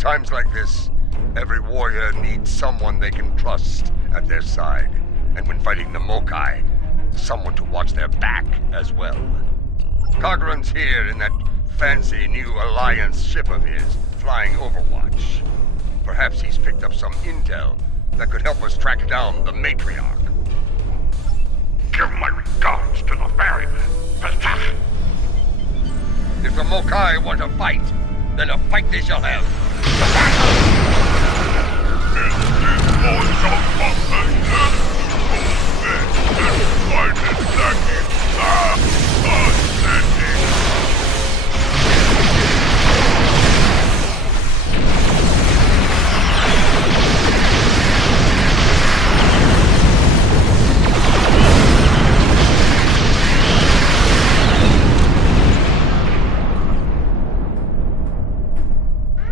times like this, every warrior needs someone they can trust at their side. And when fighting the Mokai, someone to watch their back as well. Cogran's here in that fancy new Alliance ship of his, flying Overwatch. Perhaps he's picked up some intel that could help us track down the Matriarch. Give my regards to the ferryman, Petach. If the Mokai want to fight, then a fight they shall have. This is voice of compassion. Find it lacking. Ascending.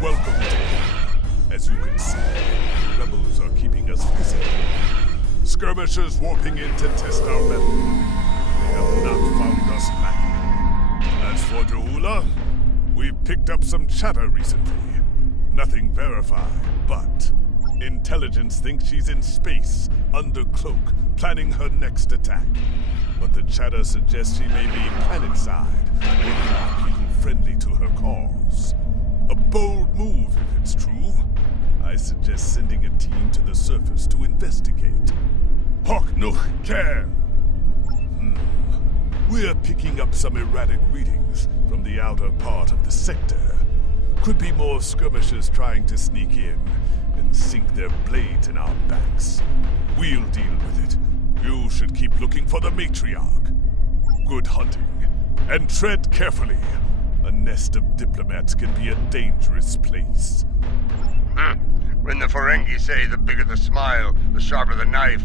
Welcome. As you can see, rebels are keeping us busy. Skirmishers warping in to test our mettle. They have not found us lacking. As for Dra'ula, we've picked up some chatter recently. Nothing verified, but intelligence thinks she's in space, under cloak, planning her next attack. But the chatter suggests she may be planetside, with people friendly to her cause. A bold move, if it's true. I suggest sending a team to the surface to investigate. Hawk Nuch Cairn! We're picking up some erratic readings from the outer part of the sector. Could be more skirmishers trying to sneak in and sink their blades in our backs. We'll deal with it. You should keep looking for the Matriarch. Good hunting, and tread carefully. A nest of diplomats can be a dangerous place. When the Ferengi say the bigger the smile, the sharper the knife,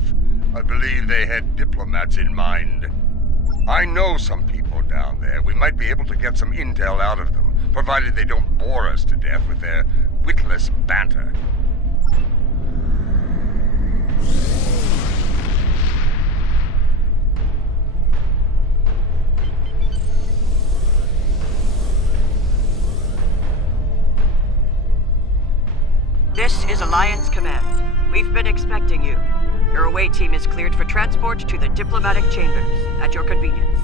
I believe they had diplomats in mind. I know some people down there. We might be able to get some intel out of them, provided they don't bore us to death with their witless banter. This is Alliance Command. We've been expecting you. Your away team is cleared for transport to the diplomatic chambers, at your convenience.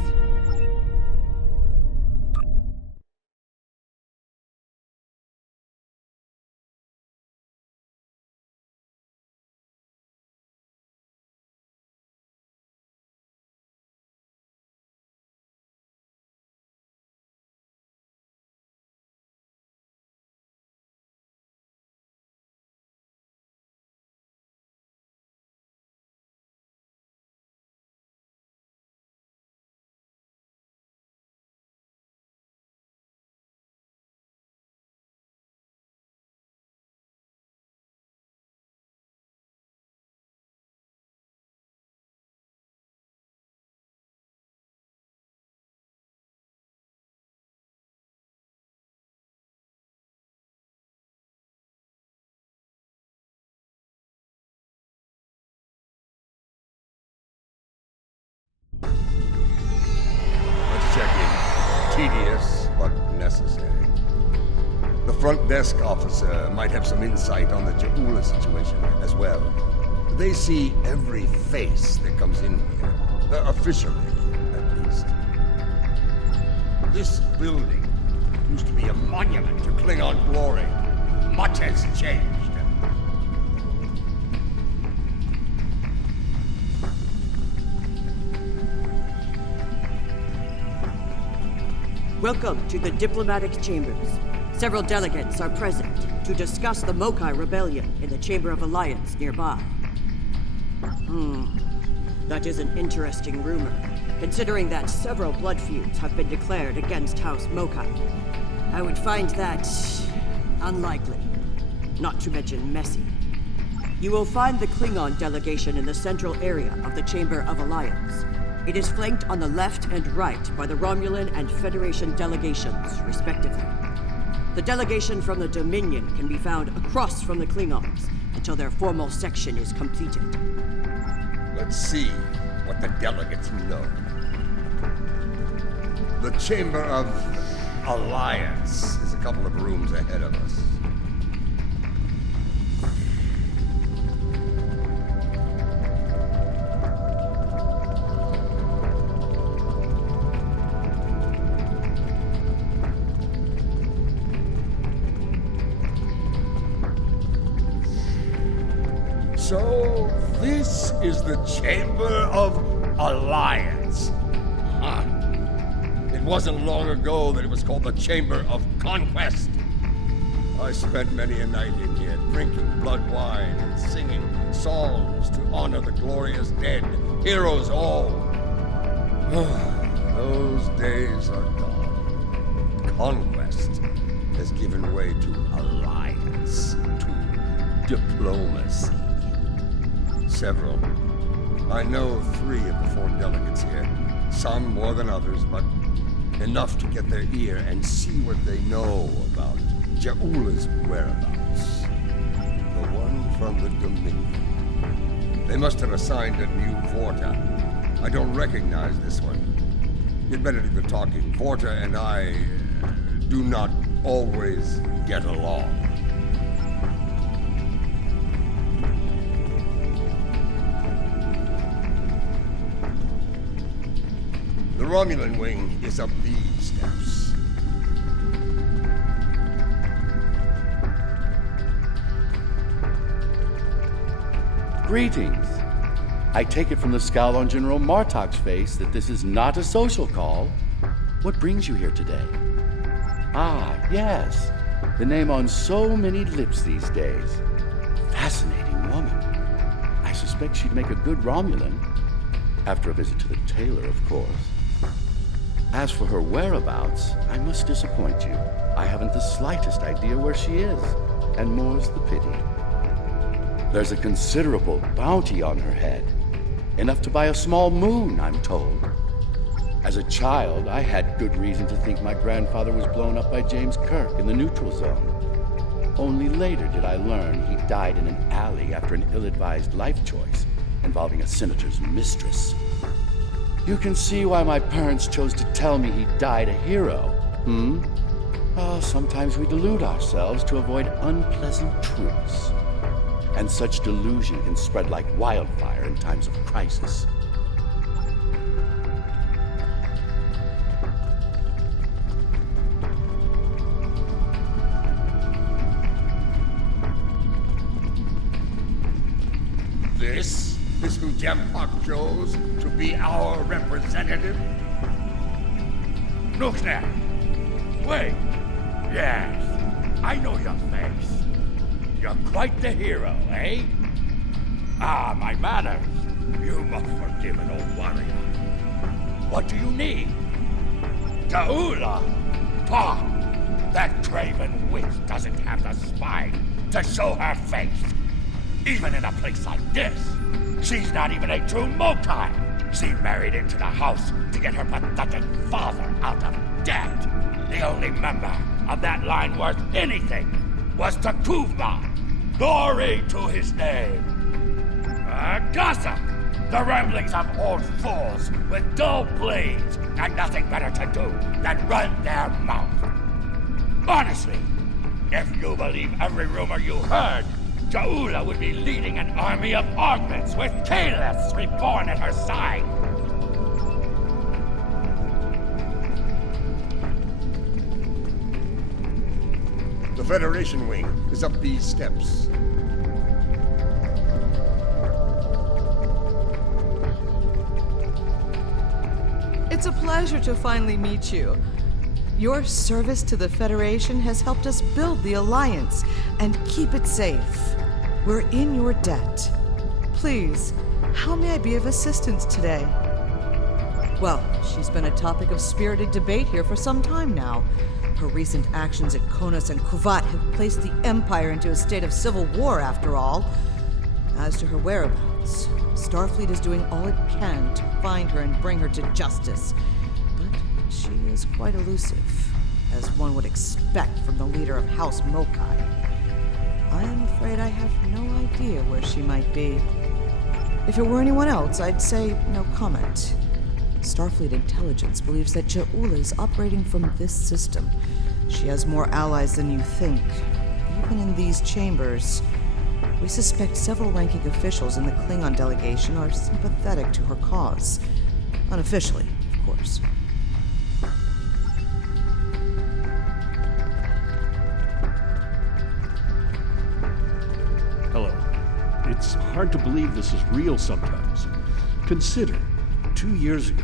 Tedious, but necessary. The front desk officer might have some insight on the Dra'ula situation as well. They see every face that comes in here, officially, at least. This building used to be a monument to Klingon glory. Much has changed. Welcome to the diplomatic chambers. Several delegates are present to discuss the Mokai rebellion in the Chamber of Alliance nearby. That is an interesting rumor, considering that several blood feuds have been declared against House Mokai. I would find that unlikely, not to mention messy. You will find the Klingon delegation in the central area of the Chamber of Alliance. It is flanked on the left and right by the Romulan and Federation delegations, respectively. The delegation from the Dominion can be found across from the Klingons until their formal section is completed. Let's see what the delegates know. The Chamber of Alliance is a couple of rooms ahead of us. So, this is the Chamber of Alliance. Huh. It wasn't long ago that it was called the Chamber of Conquest. I spent many a night in here, drinking blood wine and singing songs to honor the glorious dead, heroes all. Those days are gone. Conquest has given way to alliance, to diplomacy. Several. I know 3 of the 4 delegates here. Some more than others, but enough to get their ear and see what they know about Ja'ula's whereabouts. The one from the Dominion. They must have assigned a new Vorta. I don't recognize this one. You'd better do the talking. Vorta and I do not always get along. The Romulan wing is up these steps. Greetings. I take it from the scowl on General Martok's face that this is not a social call. What brings you here today? Ah, yes. The name on so many lips these days. Fascinating woman. I suspect she'd make a good Romulan. After a visit to the tailor, of course. As for her whereabouts, I must disappoint you. I haven't the slightest idea where she is, and more's the pity. There's a considerable bounty on her head. Enough to buy a small moon, I'm told. As a child, I had good reason to think my grandfather was blown up by James Kirk in the neutral zone. Only later did I learn he died in an alley after an ill-advised life choice involving a senator's mistress. You can see why my parents chose to tell me he died a hero, sometimes we delude ourselves to avoid unpleasant truths. And such delusion can spread like wildfire in times of crisis. This is who Jempak chose to be our representative? Look now. Wait. Yes, I know your face. You're quite the hero, eh? Ah, my manners. You must forgive an old warrior. What do you need? Ja'ula? Pah! That craven witch doesn't have the spine to show her face. Even in a place like this, she's not even a true Mokai. She married into the house to get her pathetic father out of debt. The only member of that line worth anything was Takuvma. Glory to his name. Gossip! The ramblings of old fools with dull blades and nothing better to do than run their mouth. Honestly, if you believe every rumor you heard, Ja'ula would be leading an army of augments with Kalis reborn at her side. The Federation wing is up these steps. It's a pleasure to finally meet you. Your service to the Federation has helped us build the Alliance and keep it safe. We're in your debt. Please, how may I be of assistance today? Well, she's been a topic of spirited debate here for some time now. Her recent actions at Konos and Kuvat have placed the Empire into a state of civil war, after all. As to her whereabouts, Starfleet is doing all it can to find her and bring her to justice. But she is quite elusive, as one would expect from the leader of House Mokai. I am afraid I have no idea where she might be. If it were anyone else, I'd say no comment. Starfleet intelligence believes that Ja'ula is operating from this system. She has more allies than you think. Even in these chambers, we suspect several ranking officials in the Klingon delegation are sympathetic to her cause. Unofficially, of course. Hello. It's hard to believe this is real sometimes. Consider, 2 years ago,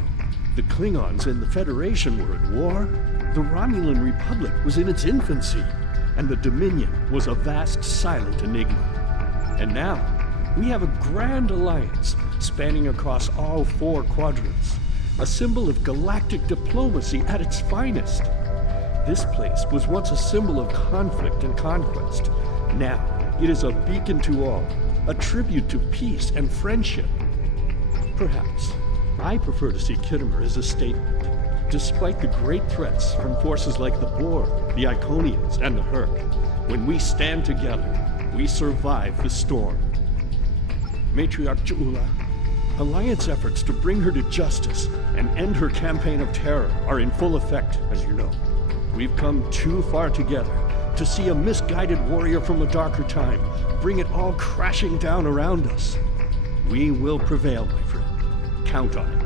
the Klingons and the Federation were at war, the Romulan Republic was in its infancy, and the Dominion was a vast silent enigma. And now, we have a grand alliance spanning across all 4 quadrants, a symbol of galactic diplomacy at its finest. This place was once a symbol of conflict and conquest. Now, it is a beacon to all, a tribute to peace and friendship. Perhaps I prefer to see Khitomer as a statement. Despite the great threats from forces like the Borg, the Iconians, and the Herc, when we stand together, we survive the storm. Matriarch Ja'ula, Alliance efforts to bring her to justice and end her campaign of terror are in full effect, as you know. We've come too far together to see a misguided warrior from a darker time bring it all crashing down around us. We will prevail, my friend. Count on it.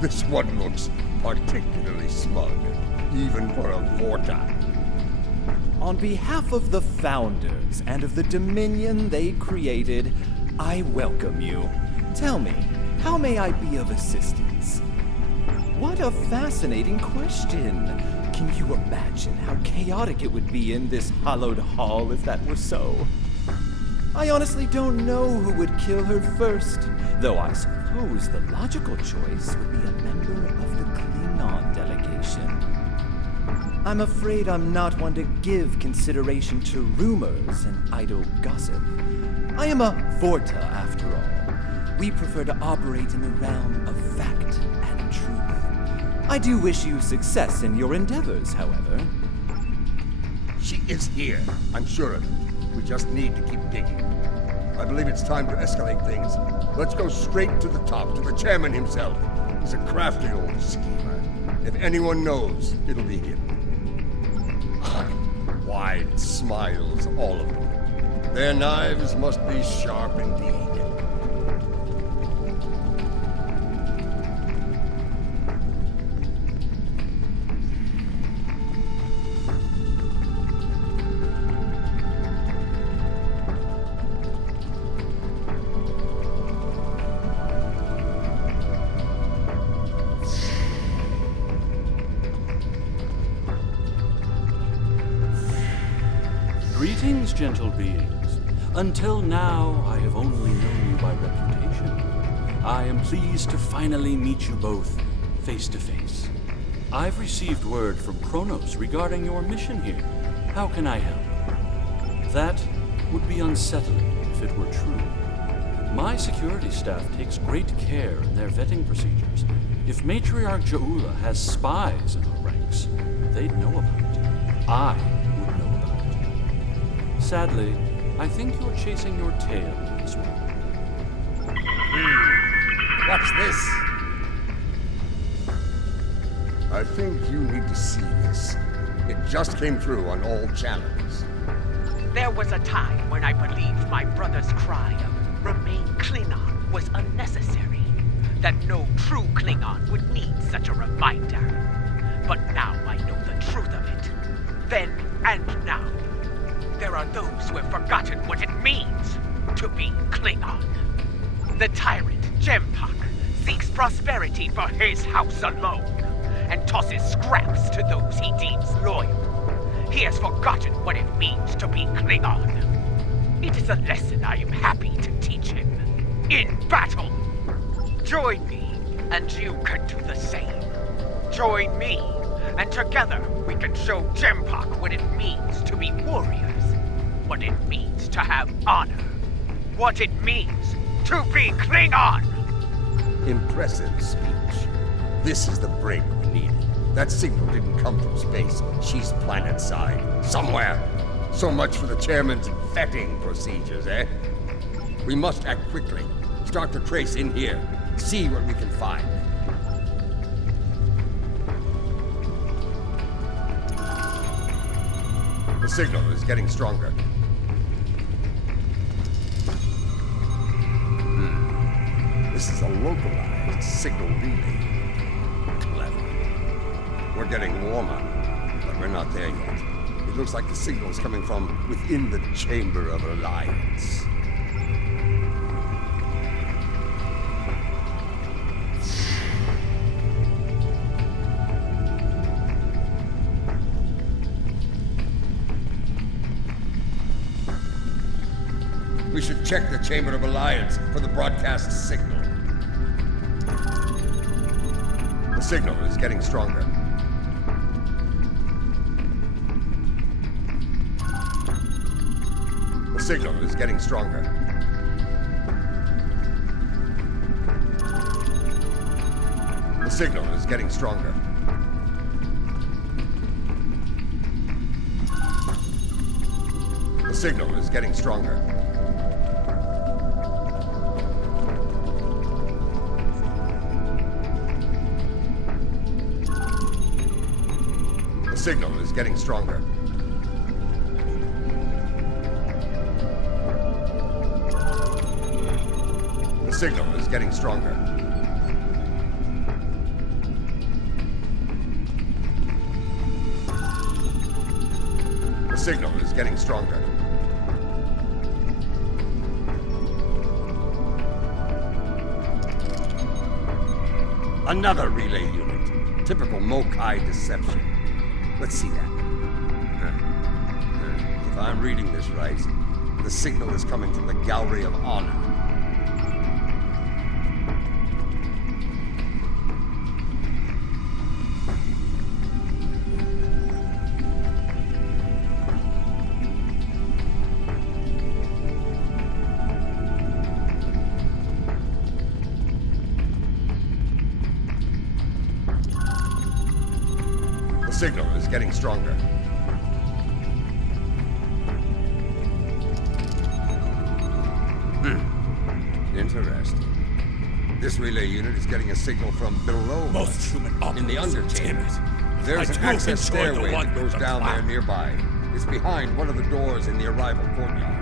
This one looks particularly smug, even for a Vorta. On behalf of the Founders and of the Dominion they created, I welcome you. Tell me, how may I be of assistance? What a fascinating question. Can you imagine how chaotic it would be in this hallowed hall if that were so? I honestly don't know who would kill her first, though I suppose the logical choice would be a member of the Klingon delegation. I'm afraid I'm not one to give consideration to rumors and idle gossip. I am a Vorta, after all. We prefer to operate in the realm of fact and truth. I do wish you success in your endeavors, however. She is here, I'm sure of it. We just need to keep digging. I believe it's time to escalate things. Let's go straight to the top, to the chairman himself. He's a crafty old schemer. If anyone knows, it'll be him. Wide smiles, all of them. Their knives must be sharp indeed. Greetings, gentle beings. Until now, I have only known you by reputation. I am pleased to finally meet you both face to face. I've received word from Kronos regarding your mission here. How can I help? That would be unsettling if it were true. My security staff takes great care in their vetting procedures. If Matriarch Ja'ula has spies in our ranks, they'd know about it. I would know about it. Sadly, I think you're chasing your tail in this one. What's this? I think you need to see this. It just came through on all channels. There was a time when I believed my brother's cry of "Remain Klingon" was unnecessary. That no true Klingon would need such a reminder. But now I know the truth of it. Then and now. There are those who have forgotten what it means to be Klingon. The tyrant, Jempak, seeks prosperity for his house alone, and tosses scraps to those he deems loyal. He has forgotten what it means to be Klingon. It is a lesson I am happy to teach him. In battle! Join me, and you can do the same. Join me, and together we can show Jempak what it means to be warriors. What it means to have honor. What it means to be Klingon! Impressive speech. This is the break we needed. That signal didn't come from space. She's planet-side. Somewhere. So much for the chairman's vetting procedures, eh? We must act quickly. Start the trace in here. See what we can find. The signal is getting stronger. This is a localized signal relay. Clever. We're getting warmer, but we're not there yet. It looks like the signal is coming from within the Chamber of Alliance. We should check the Chamber of Alliance for the broadcast signal. The signal is getting stronger. The signal is getting stronger. The signal is getting stronger. The signal is getting stronger. The signal is getting stronger. The signal is getting stronger. The signal is getting stronger. Another relay unit. Typical Mokai deception. Let's see that. If I'm reading this right, the signal is coming from the Gallery of Honor. The signal is getting stronger. Interesting. This relay unit is getting a signal from below Most human in the operas are underchamber. timid. There's an I do access enjoy the stairway one that with goes the down there clock. nearby. It's behind one of the doors in the arrival courtyard.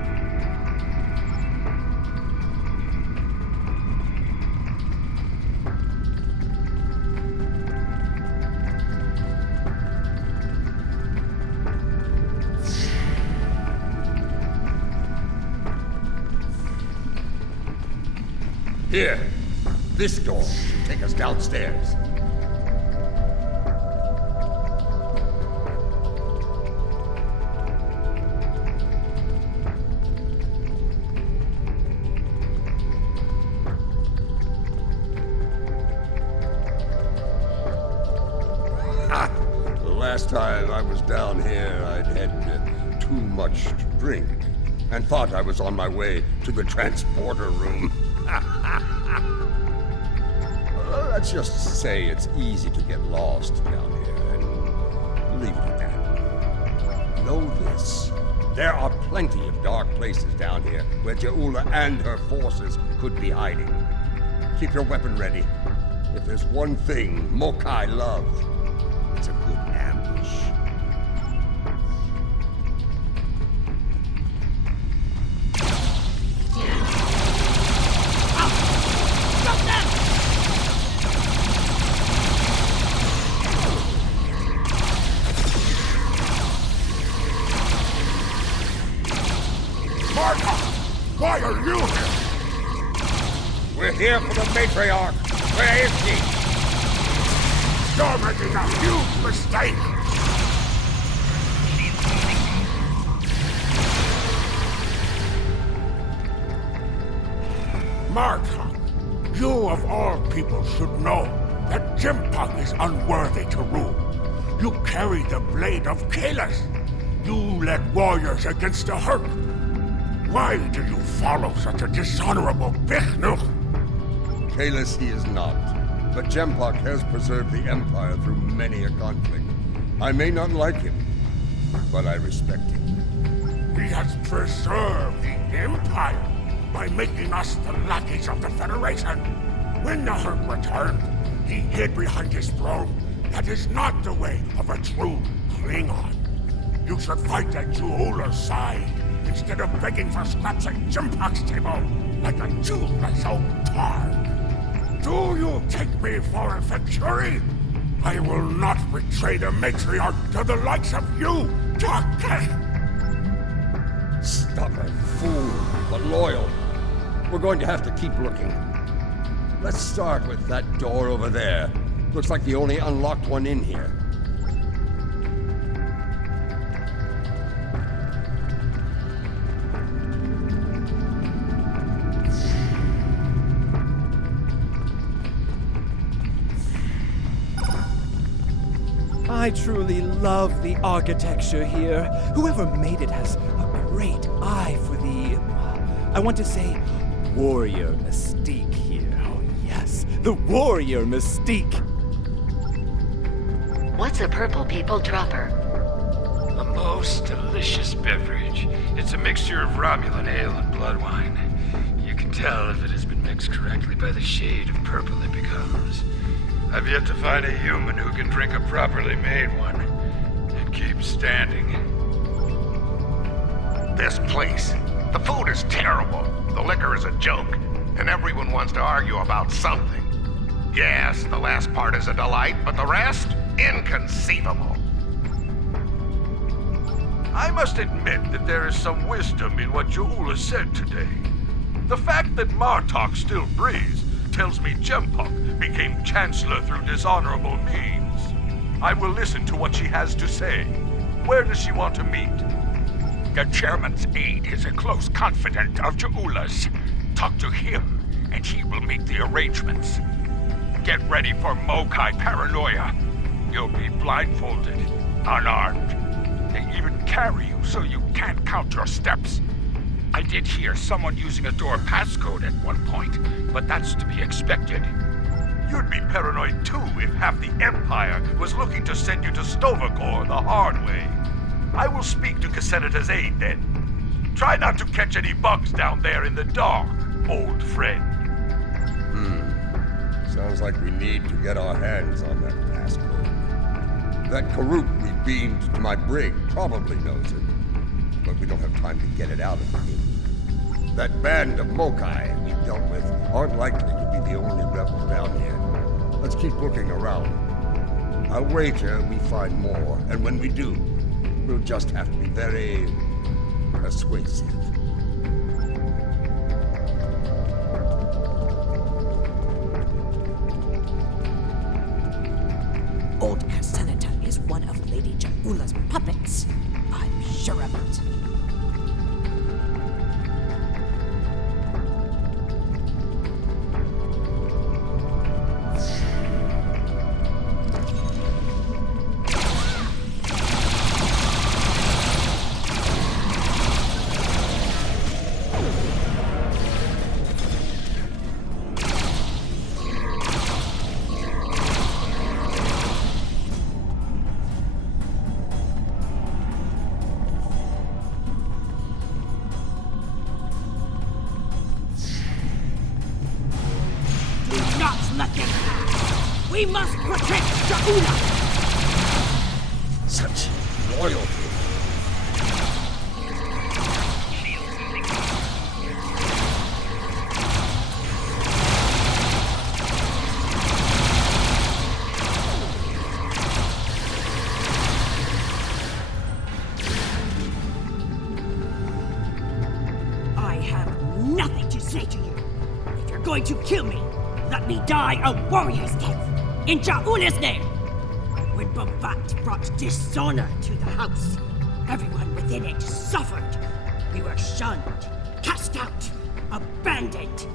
Here, this door should take us downstairs. The last time I was down here, I'd had too much to drink and thought I was on my way to the transporter room. Let's just say it's easy to get lost down here and leave it at that. Know this. There are plenty of dark places down here where Jaula and her forces could be hiding. Keep your weapon ready. If there's one thing Mokai love, it's a good ambush. Marta! Why are you here? We're here for the matriarch. Where is she? You're making a huge mistake! Marta, you of all people should know that Jimpak is unworthy to rule. You carry the blade of Kalis. You led warriors against the Hurt. Why do you follow such a dishonorable Bichnuk? Kalis he is not, but Jempak has preserved the Empire through many a conflict. I may not like him, but I respect him. He has preserved the Empire by making us the lackeys of the Federation. When the Hurt returned, he hid behind his throne. That is not the way of a true Klingon. You should fight at Juula's side instead of begging for scraps at Jimpak's table like a toothless old tar. Do you take me for a Venturi? I will not betray the matriarch to the likes of you, Stubborn fool, but loyal. We're going to have to keep looking. Let's start with that door over there. Looks like the only unlocked one in here. I truly love the architecture here. Whoever made it has a great eye for the, I want to say, warrior mystique here. Oh yes, the warrior mystique. What's a purple people dropper? A most delicious beverage. It's a mixture of Romulan ale and blood wine. You can tell if it has been mixed correctly by the shade of purple it becomes. I've yet to find a human who can drink a properly made one and keep standing. This place. The food is terrible. The liquor is a joke. And everyone wants to argue about something. Yes, the last part is a delight, but the rest? Inconceivable. I must admit that there is some wisdom in what Ja'ula said today. The fact that Martok still breathes tells me Jempok became Chancellor through dishonorable means. I will listen to what she has to say. Where does she want to meet? The chairman's aide is a close confidant of Ja'ula's. Talk to him, and he will make the arrangements. Get ready for Mokai paranoia. You'll be blindfolded, unarmed. They even carry you so you can't count your steps. I did hear someone using a door passcode at one point, but that's to be expected. You'd be paranoid too if half the Empire was looking to send you to Stovagor the hard way. I will speak to Cassenita's aide then. Try not to catch any bugs down there in the dark, old friend. Sounds like we need to get our hands on that passcode. That Karuk we beamed to my brig probably knows it, but we don't have time to get it out of him. That band of Mokai we dealt with aren't likely to be the only rebels down here. Let's keep looking around. I'll wager we find more, and when we do, we'll just have to be very persuasive. Old Cassenita is one of Lady Ja'ula's puppets. I'm sure of it. We must protect Ja'ula! Such loyalty. I have nothing to say to you. If you're going to kill me, let me die a warrior's death. In Ja'ula's name! When Bobat brought dishonor to the house, everyone within it suffered. We were shunned, cast out, abandoned.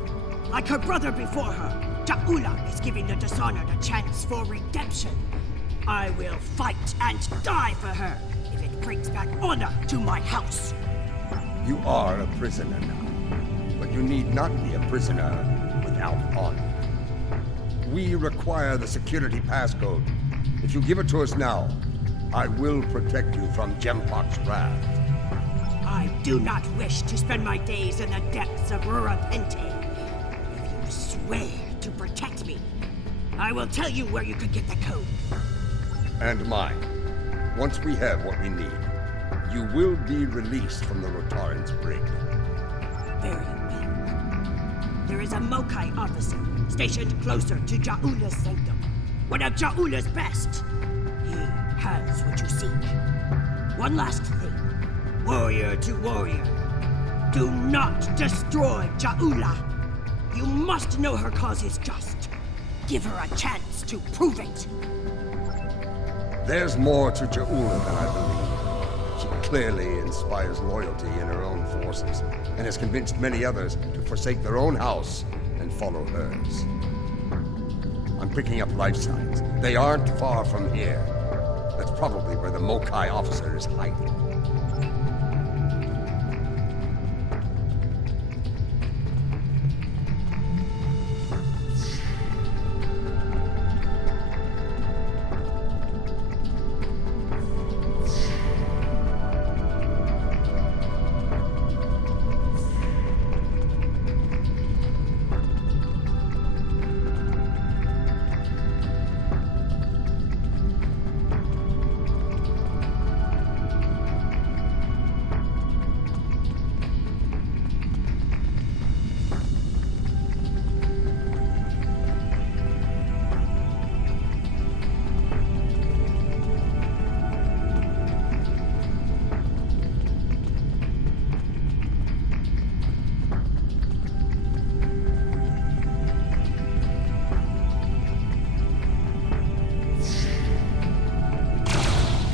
Like her brother before her, Ja'ula is giving the dishonored a chance for redemption. I will fight and die for her if it brings back honor to my house. You are a prisoner now, but you need not be a prisoner without honor. We require the security passcode. If you give it to us now, I will protect you from Jempok's wrath. I do not wish to spend my days in the depths of rampant. If you swear to protect me, I will tell you where you can get the code. And mine. Once we have what we need, you will be released from the Rotaran's brig. Very well. There is a Mokai officer stationed closer to Ja'ula's sanctum. One of Ja'ula's best. He has what you seek. One last thing. Warrior to warrior. Do not destroy Ja'ula. You must know her cause is just. Give her a chance to prove it. There's more to Ja'ula than I believe. She clearly inspires loyalty in her own forces, and has convinced many others to forsake their own house and follow hers. I'm picking up life signs. They aren't far from here. That's probably where the Mokai officer is hiding.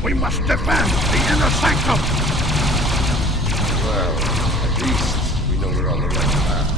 We must defend the inner sanctum! Well, at least we know we're on the right path.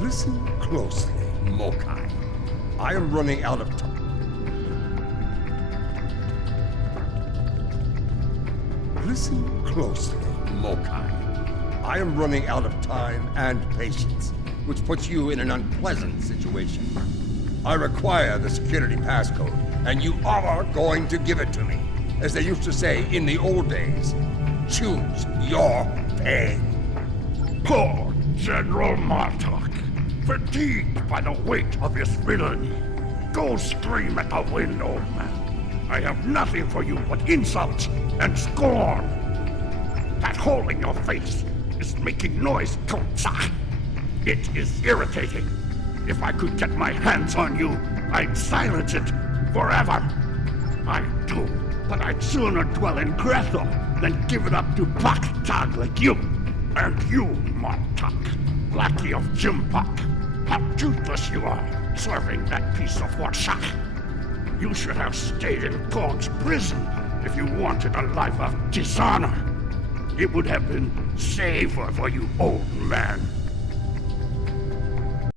Listen closely, Mokai. I am running out of time. Listen closely, Mokai. I am running out of time and patience, which puts you in an unpleasant situation. I require the security passcode, and you are going to give it to me. As they used to say in the old days, choose your pain. Poor General Martok, fatigued by the weight of his villainy. Go scream at the wind, old man. I have nothing for you but insults and scorn. That hole in your face is making noise, Totsa. It is irritating. If I could get my hands on you, I'd silence it forever. I do, but I'd sooner dwell in Grethel than give it up to Buck-Tog like you. And you, Martok, lackey of Jimpok, how toothless you are, serving that piece of Warshak. You should have stayed in God's prison if you wanted a life of dishonor. It would have been safer for you, old man.